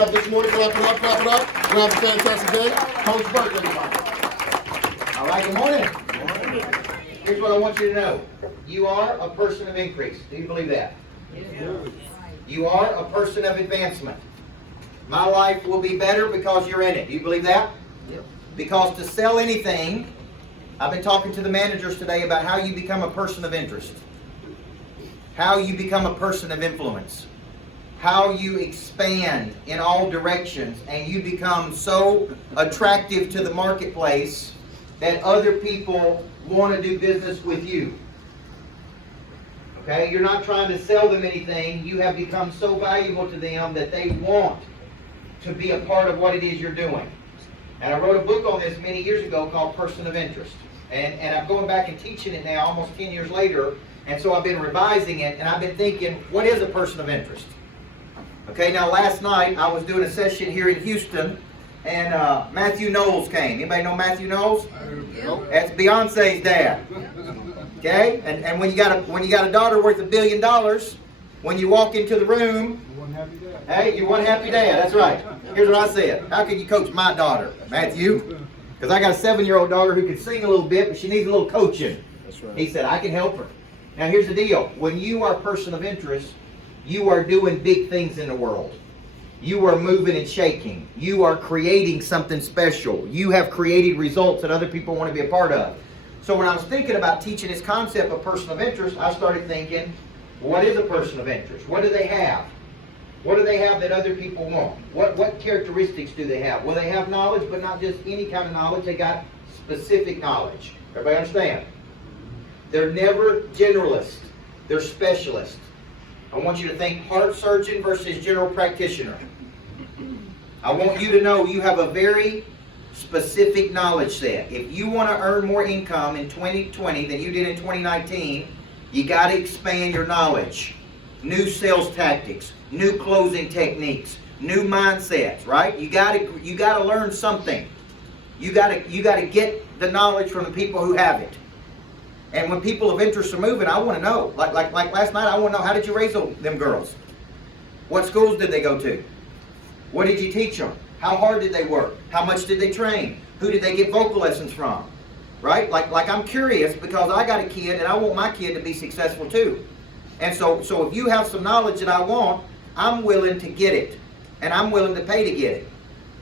it up this morning. Clap it up, clap it up. We're having a fantastic day. Coach Burt, everybody. All right, good morning. Here's what I want you to know. You are a person of increase. Do you believe that? Yes. You are a person of advancement. My life will be better because you're in it. Do you believe that? Yep. Because to sell anything, I've been talking to the managers today about how you become a person of interest. How you become a person of influence. How you expand in all directions and you become so attractive to the marketplace that other people want to do business with you. Okay? You're not trying to sell them anything. You have become so valuable to them that they want to be a part of what it is you're doing. And I wrote a book on this many years ago called Person of Interest. And I'm going back and teaching it now almost 10 years later. And so I've been revising it and I've been thinking, what is a person of interest? Okay, now last night I was doing a session here in Houston and Matthew Knowles came. Anybody know Matthew Knowles? Yep. That's Beyonce's dad. Okay? And when you got a daughter worth $1 billion, when you walk into the room, hey, you one happy dad. That's right. Here's what I said. How can you coach my daughter, Matthew? Because I got a 7-year-old daughter who can sing a little bit, but she needs a little coaching. That's right. He said, I can help her. Now here's the deal. When you are a person of interest, you are doing big things in the world. You are moving and shaking. You are creating something special. You have created results that other people want to be a part of. So when I was thinking about teaching this concept of person of interest, I started thinking, what is a person of interest? What do they have? What do they have that other people want? What characteristics do they have? Well, they have knowledge, but not just any kind of knowledge. They got specific knowledge. Everybody understand? They're never generalists. They're specialists. I want you to think heart surgeon versus general practitioner. I want you to know you have a very specific knowledge set. If you want to earn more income in 2020 than you did in 2019, you got to expand your knowledge. New sales tactics, new closing techniques, new mindsets, right? You got to learn something. You got to get the knowledge from the people who have it. And when people of interest are moving, I want to know. Like last night, I want to know, how did you raise them girls? What schools did they go to? What did you teach them? How hard did they work? How much did they train? Who did they get vocal lessons from? Right? Like I'm curious because I got a kid and I want my kid to be successful too. And so if you have some knowledge that I want, I'm willing to get it. And I'm willing to pay to get it.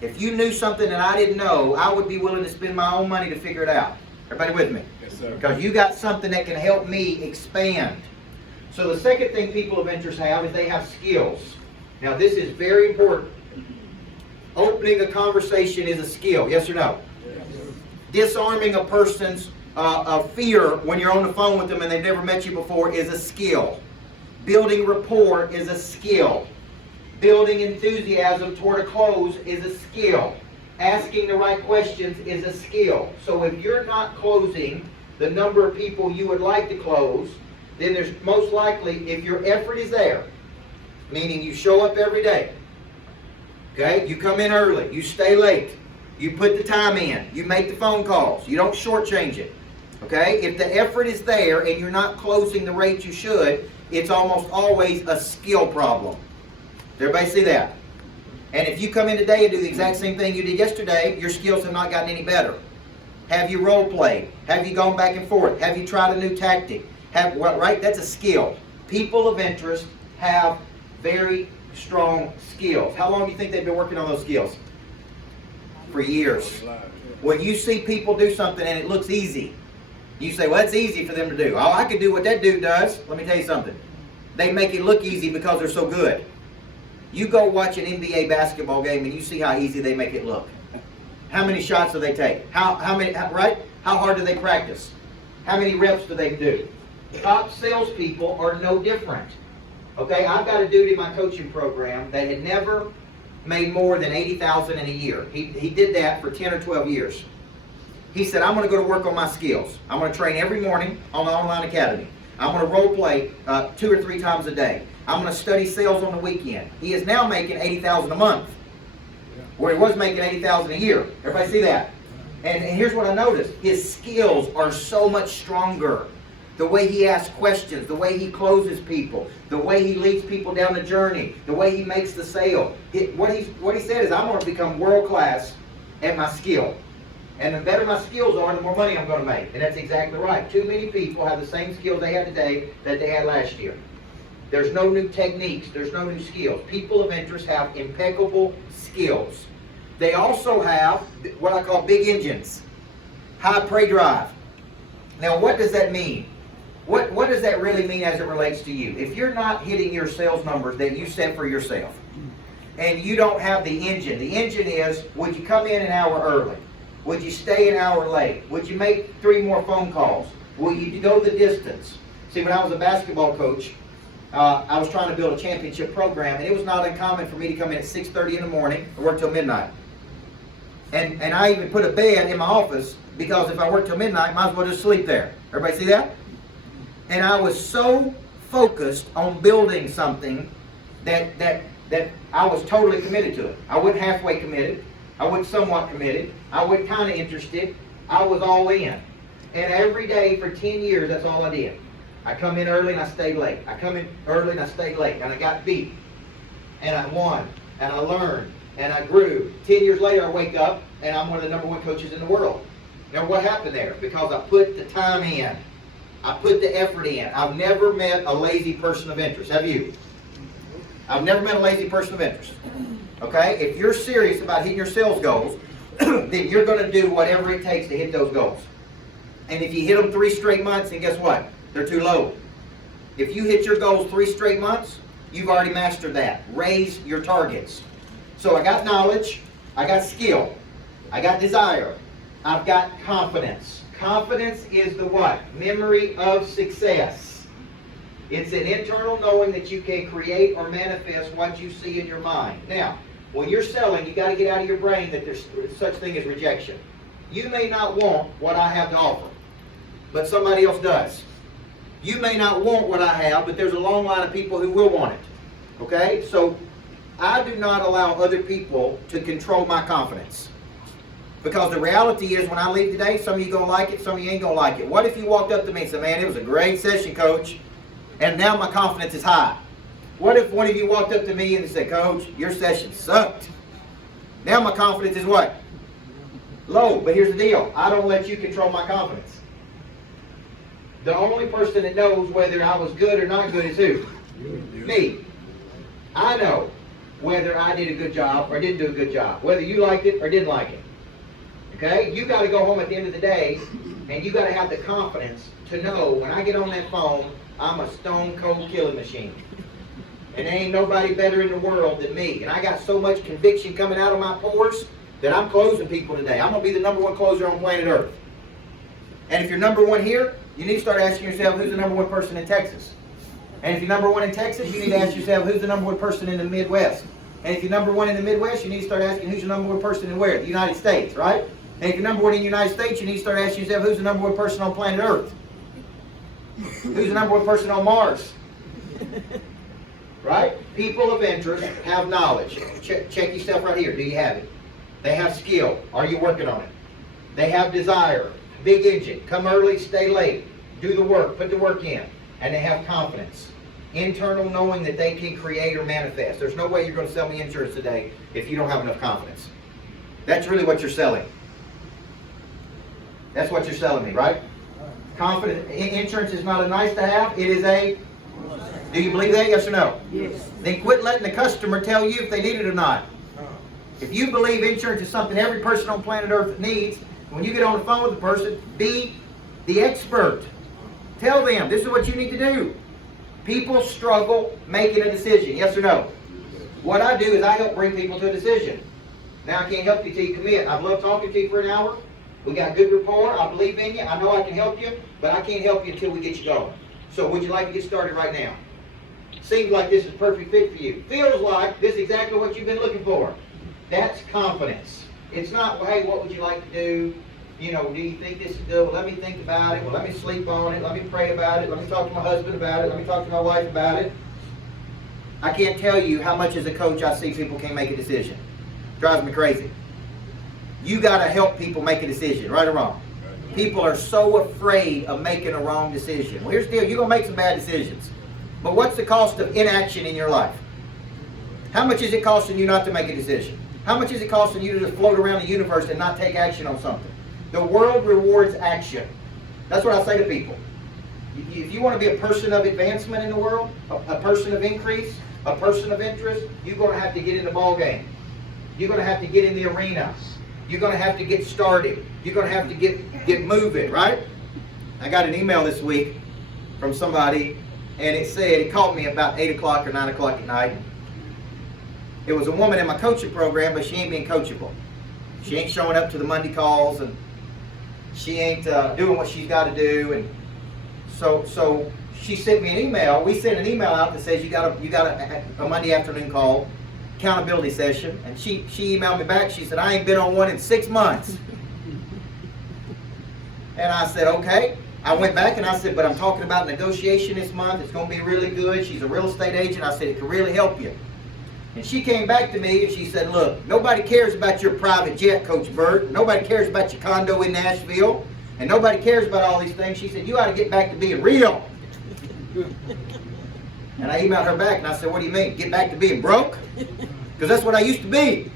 If you knew something that I didn't know, I would be willing to spend my own money to figure it out. Everybody with me? Yes, sir. Because you got something that can help me expand. So the second thing people of interest have is they have skills. Now this is very important. Opening a conversation is a skill, yes or no? Yes. Disarming a person's fear when you're on the phone with them and they've never met you before is a skill. Building rapport is a skill. Building enthusiasm toward a close is a skill. Asking the right questions is a skill. So if you're not closing the number of people you would like to close, then there's most likely, if your effort is there, meaning you show up every day, okay, you come in early, you stay late, you put the time in, you make the phone calls, you don't shortchange it, okay? If the effort is there and you're not closing the rate you should, it's almost always a skill problem. Does everybody see that? And if you come in today and do the exact same thing you did yesterday, your skills have not gotten any better. Have you role played? Have you gone back and forth? Have you tried a new tactic? Right? That's a skill. People of interest have very strong skills. How long do you think they've been working on those skills? For years. When you see people do something and it looks easy, you say, well, it's easy for them to do. Oh, I can do what that dude does. Let me tell you something. They make it look easy because they're so good. You go watch an NBA basketball game and you see how easy they make it look. How many shots do they take? How hard do they practice? How many reps do they do? Top salespeople are no different. Okay, I've got a dude in my coaching program that had never made more than $80,000 in a year. He did that for 10 or 12 years. He said, I'm going to go to work on my skills. I'm going to train every morning on the online academy. I'm going to role play 2 or 3 times a day. I'm going to study sales on the weekend. He is now making $80,000 a month, where he was making $80,000 a year. Everybody see that? And here's what I noticed. His skills are so much stronger. the way he asks questions, the way he closes people, the way he leads people down the journey, the way he makes the sale. What he said is, I'm going to become world class at my skill. And the better my skills are, the more money I'm going to make. And that's exactly right. Too many people have the same skills they have today that they had last year. There's no new techniques. There's no new skills. People of interest have impeccable skills. They also have what I call big engines. High prey drive. Now, what does that mean? What does that really mean as it relates to you? If you're not hitting your sales numbers that you set for yourself, and you don't have the engine is, would you come in an hour early? Would you stay an hour late? Would you make 3 more phone calls? Will you go the distance? See, when I was a basketball coach, I was trying to build a championship program, and it was not uncommon for me to come in at 6:30 in the morning and work till midnight. And I even put a bed in my office, because if I worked till midnight, might as well just sleep there. Everybody see that? And I was so focused on building something that I was totally committed to it. I wasn't halfway committed. I wasn't somewhat committed. I wasn't kind of interested. I was all in. And every day for 10 years, that's all I did. I come in early and I stayed late. I come in early and I stayed late. And I got beat. And I won. And I learned. And I grew. 10 years later, I wake up and I'm one of the #1 coaches in the world. Now, what happened there? Because I put the time in. I put the effort in. I've never met a lazy person of interest. Have you? I've never met a lazy person of interest. Okay? If you're serious about hitting your sales goals, then you're going to do whatever it takes to hit those goals. And if you hit them 3 straight months, then guess what? They're too low. If you hit your goals 3 straight months, you've already mastered that. Raise your targets. So I got knowledge, I got skill, I got desire, I've got confidence. Confidence is the what? Memory of success. It's an internal knowing that you can create or manifest what you see in your mind. Now, when you're selling, you got to get out of your brain that there's such thing as rejection. You may not want what I have to offer, but somebody else does. You may not want what I have, but there's a long line of people who will want it. Okay? So I do not allow other people to control my confidence. Because the reality is, when I leave today, some of you going to like it, some of you ain't going to like it. What if you walked up to me and said, man, it was a great session, Coach, and now my confidence is high? What if one of you walked up to me and said, Coach, your session sucked. Now my confidence is what? Low. But here's the deal. I don't let you control my confidence. The only person that knows whether I was good or not good is who? Me. I know whether I did a good job or didn't do a good job. Whether you liked it or didn't like it. Okay? You got to go home at the end of the day, and you got to have the confidence to know when I get on that phone, I'm a stone cold killing machine. And there ain't nobody better in the world than me. And I got so much conviction coming out of my pores that I'm closing people today. I'm going to be the #1 closer on planet Earth. And if you're #1 here, you need to start asking yourself, who's the #1 person in Texas? And if you're #1 in Texas, you need to ask yourself, who's the #1 person in the Midwest? And if you're #1 in the Midwest, you need to start asking, who's the #1 person in where? The United States, right? And if you're #1 in the United States, you need to start asking yourself, who's the #1 person on planet Earth? Who's the #1 person on Mars? Right? People of interest have knowledge. Check yourself right here. Do you have it? They have skill. Are you working on it? They have desire. Big engine. Come early, stay late. Do the work. Put the work in. And they have confidence. Internal knowing that they can create or manifest. There's no way you're going to sell me insurance today if you don't have enough confidence. That's really what you're selling. That's what you're selling me, right? Confidence. Insurance is not a nice to have. It is a... Do you believe that? Yes or no? Yes. Then quit letting the customer tell you if they need it or not. If you believe insurance is something every person on planet Earth needs, when you get on the phone with a person, be the expert. Tell them, this is what you need to do. People struggle making a decision. Yes or no? What I do is I help bring people to a decision. Now I can't help you till you commit. I've loved talking to you for an hour. We got good rapport. I believe in you. I know I can help you, but I can't help you until we get you going. So would you like to get started right now? Seems like this is a perfect fit for you. Feels like this is exactly what you've been looking for. That's confidence. It's not, well, hey, what would you like to do? You know, do you think this is good? Well, let me think about it. Well, let me sleep on it. Let me pray about it. Let me talk to my husband about it. Let me talk to my wife about it. I can't tell you how much as a coach I see people can't make a decision. Drives me crazy. You got to help people make a decision, right or wrong. People are so afraid of making a wrong decision. Well, here's the deal. You're going to make some bad decisions. But what's the cost of inaction in your life? How much is it costing you not to make a decision? How much is it costing you to just float around the universe and not take action on something? The world rewards action. That's what I say to people. If you want to be a person of advancement in the world, a person of increase, a person of interest, you're going to have to get in the ball game. You're going to have to get in the arena. You're going to have to get started. You're going to have to get moving, right? I got an email this week from somebody, and it called me about 8 o'clock or 9 o'clock at night. It was a woman in my coaching program, but she ain't being coachable. She ain't showing up to the Monday calls, and she ain't doing what she's got to do. And so she sent me an email. We sent an email out that says you got a Monday afternoon call, accountability session. And she emailed me back. She said, I ain't been on one in 6 months. And I said, okay. I went back and I said, but I'm talking about negotiation this month. It's going to be really good. She's a real estate agent. I said, it can really help you. And she came back to me and she said, look, nobody cares about your private jet, Coach Burt. Nobody cares about your condo in Nashville. And nobody cares about all these things. She said, you ought to get back to being real. And I emailed her back and I said, what do you mean? Get back to being broke? Because that's what I used to be.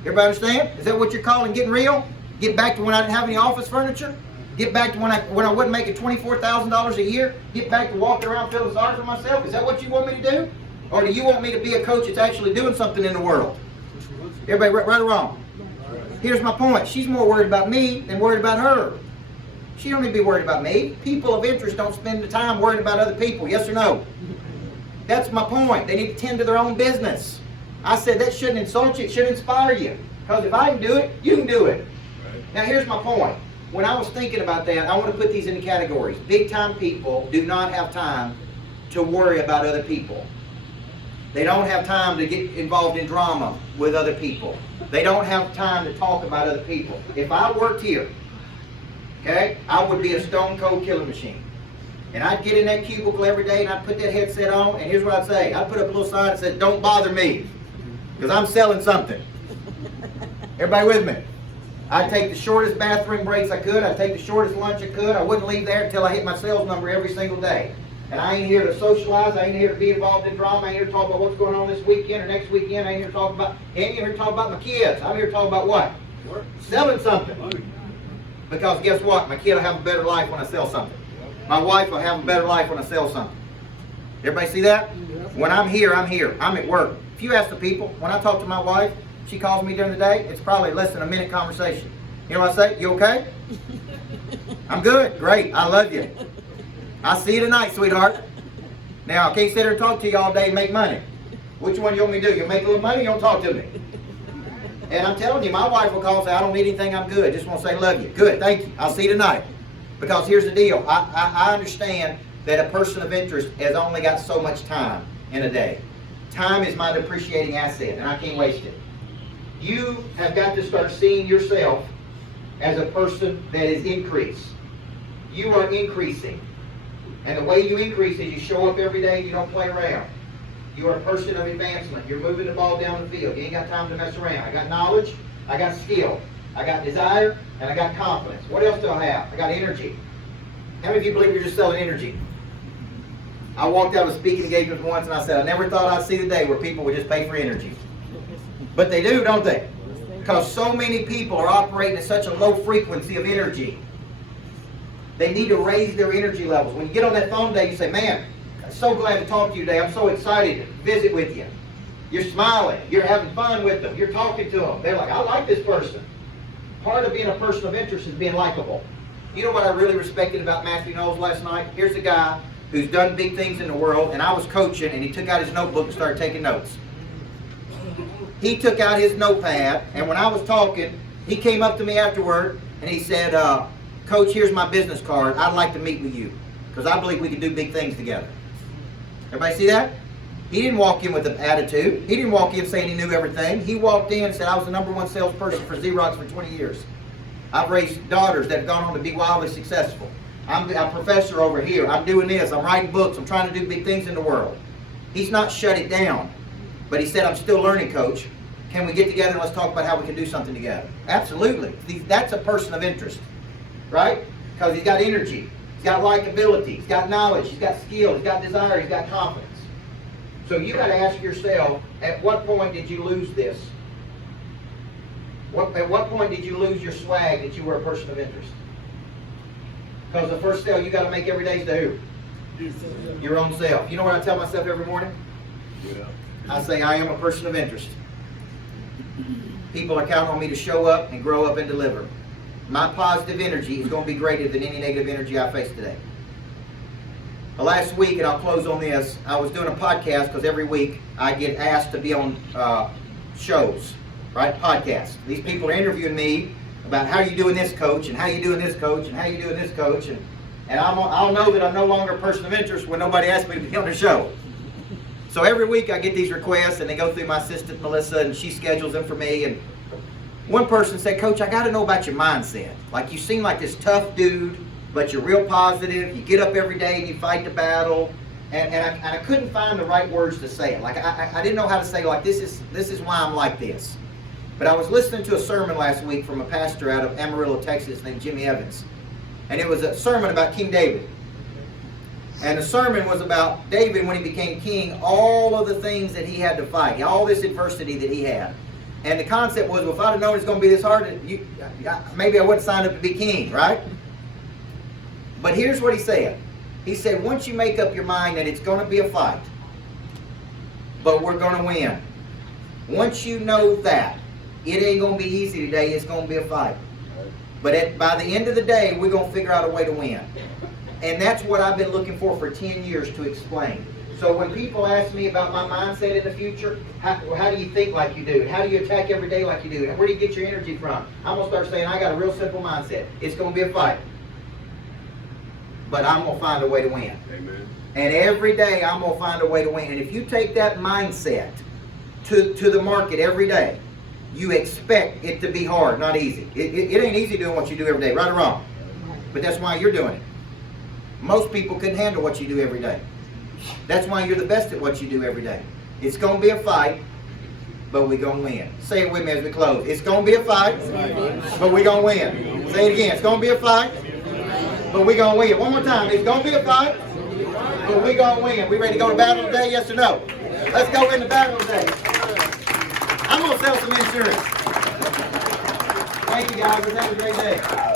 Everybody understand? Is that what you're calling getting real? Get back to when I didn't have any office furniture? Get back to when I wasn't making $24,000 a year? Get back to walking around feeling sorry for myself? Is that what you want me to do? Or do you want me to be a coach that's actually doing something in the world? Everybody, right or wrong? Here's my point. She's more worried about me than worried about her. She don't need to be worried about me. People of interest don't spend the time worrying about other people. Yes or no? That's my point. They need to tend to their own business. I said that shouldn't insult you. It should inspire you. Because if I can do it, you can do it. Now here's my point. When I was thinking about that, I want to put these into categories. Big time people do not have time to worry about other people. They don't have time to get involved in drama with other people. They don't have time to talk about other people. If I worked here, okay, I would be a stone cold killing machine. And I'd get in that cubicle every day and I'd put that headset on, and here's what I'd say. I'd put up a little sign that said, don't bother me, because I'm selling something. Everybody with me? I'd take the shortest bathroom breaks I could. I'd take the shortest lunch I could. I wouldn't leave there until I hit my sales number every single day. And I ain't here to socialize. I ain't here to be involved in drama. I ain't here to talk about what's going on this weekend or next weekend. I ain't here to talk about my kids. I'm here to talk about what? Selling something. Because guess what? My kid will have a better life when I sell something. My wife will have a better life when I sell something. Everybody see that? When I'm here, I'm here. I'm at work. If you ask the people, when I talk to my wife, she calls me during the day, it's probably less than a minute conversation. You know what I say? You okay? I'm good. Great. I love you. I'll see you tonight, sweetheart. Now, I can't sit here and talk to you all day and make money. Which one do you want me to do? You make a little money, you don't talk to me. And I'm telling you, my wife will call and say, I don't need anything, I'm good. Just want to say, love you. Good, thank you. I'll see you tonight. Because here's the deal. I understand that a person of interest has only got so much time in a day. Time is my depreciating asset, and I can't waste it. You have got to start seeing yourself as a person that is increased. You are increasing. And the way you increase is you show up every day, you don't play around. You are a person of advancement. You're moving the ball down the field. You ain't got time to mess around. I got knowledge, I got skill, I got desire, and I got confidence. What else do I have? I got energy. How many of you believe you're just selling energy? I walked out of a speaking engagement once and I said, I never thought I'd see the day where people would just pay for energy. But they do, don't they? Because so many people are operating at such a low frequency of energy. They need to raise their energy levels. When you get on that phone today, you say, man, I'm so glad to talk to you today. I'm so excited to visit with you. You're smiling. You're having fun with them. You're talking to them. They're like, I like this person. Part of being a person of interest is being likable. You know what I really respected about Matthew Knowles last night? Here's a guy who's done big things in the world, and I was coaching, and he took out his notebook and started taking notes. He took out his notepad, and when I was talking, he came up to me afterward, and he said, Coach, here's my business card. I'd like to meet with you because I believe we can do big things together. Everybody see that? He didn't walk in with an attitude. He didn't walk in saying he knew everything. He walked in and said, I was the #1 salesperson for Xerox for 20 years. I've raised daughters that have gone on to be wildly successful. I'm a professor over here. I'm doing this. I'm writing books. I'm trying to do big things in the world. He's not shut it down. But he said, I'm still learning, Coach. Can we get together and let's talk about how we can do something together? Absolutely. That's a person of interest. Right? Because he's got energy. He's got likability. He's got knowledge. He's got skill. He's got desire. He's got confidence. So you got to ask yourself, at what point did you lose this? At what point did you lose your swag that you were a person of interest? Because the first sale you got to make every day is to who? Your own self. You know what I tell myself every morning? Yeah. I say, I am a person of interest. People are counting on me to show up and grow up and deliver. My positive energy is going to be greater than any negative energy I face today. Last week, and I'll close on this, I was doing a podcast because every week I get asked to be on shows, right? Podcasts. These people are interviewing me about how you doing this, coach, and how you doing this, coach, and how you doing this, coach, and I'll know that I'm no longer a person of interest when nobody asks me to be on the show. So every week I get these requests, and they go through my assistant Melissa, and she schedules them for me. And one person said, Coach, I got to know about your mindset. Like, you seem like this tough dude, but you're real positive. You get up every day and you fight the battle. And I couldn't find the right words to say it. Like, I didn't know how to say, like, this is why I'm like this. But I was listening to a sermon last week from a pastor out of Amarillo, Texas, named Jimmy Evans. And it was a sermon about King David. And the sermon was about David when he became king, all of the things that he had to fight, all this adversity that he had. And the concept was, well, if I'd have known it's going to be this hard, maybe I wouldn't sign up to be king, right? But here's what he said. He said, once you make up your mind that it's going to be a fight, but we're going to win. Once you know that, it ain't going to be easy today, it's going to be a fight. But by the end of the day, we're going to figure out a way to win. And that's what I've been looking for 10 years to explain. So when people ask me about my mindset in the future, how do you think like you do? How do you attack every day like you do? And where do you get your energy from? I'm going to start saying, I got a real simple mindset. It's going to be a fight. But I'm going to find a way to win. Amen. And every day I'm going to find a way to win. And if you take that mindset to the market every day, you expect it to be hard, not easy. It ain't easy doing what you do every day, right or wrong. But that's why you're doing it. Most people couldn't handle what you do every day. That's why you're the best at what you do every day. It's going to be a fight, but we're going to win. Say it with me as we close. It's going to be a fight, but we're going to win. Say it again. It's going to be a fight, but we're going to win. One more time. It's going to be a fight, but we're going to win. We ready to go to battle today, yes or no? Let's go into battle today. I'm going to sell some insurance. Thank you, guys. Have a great day.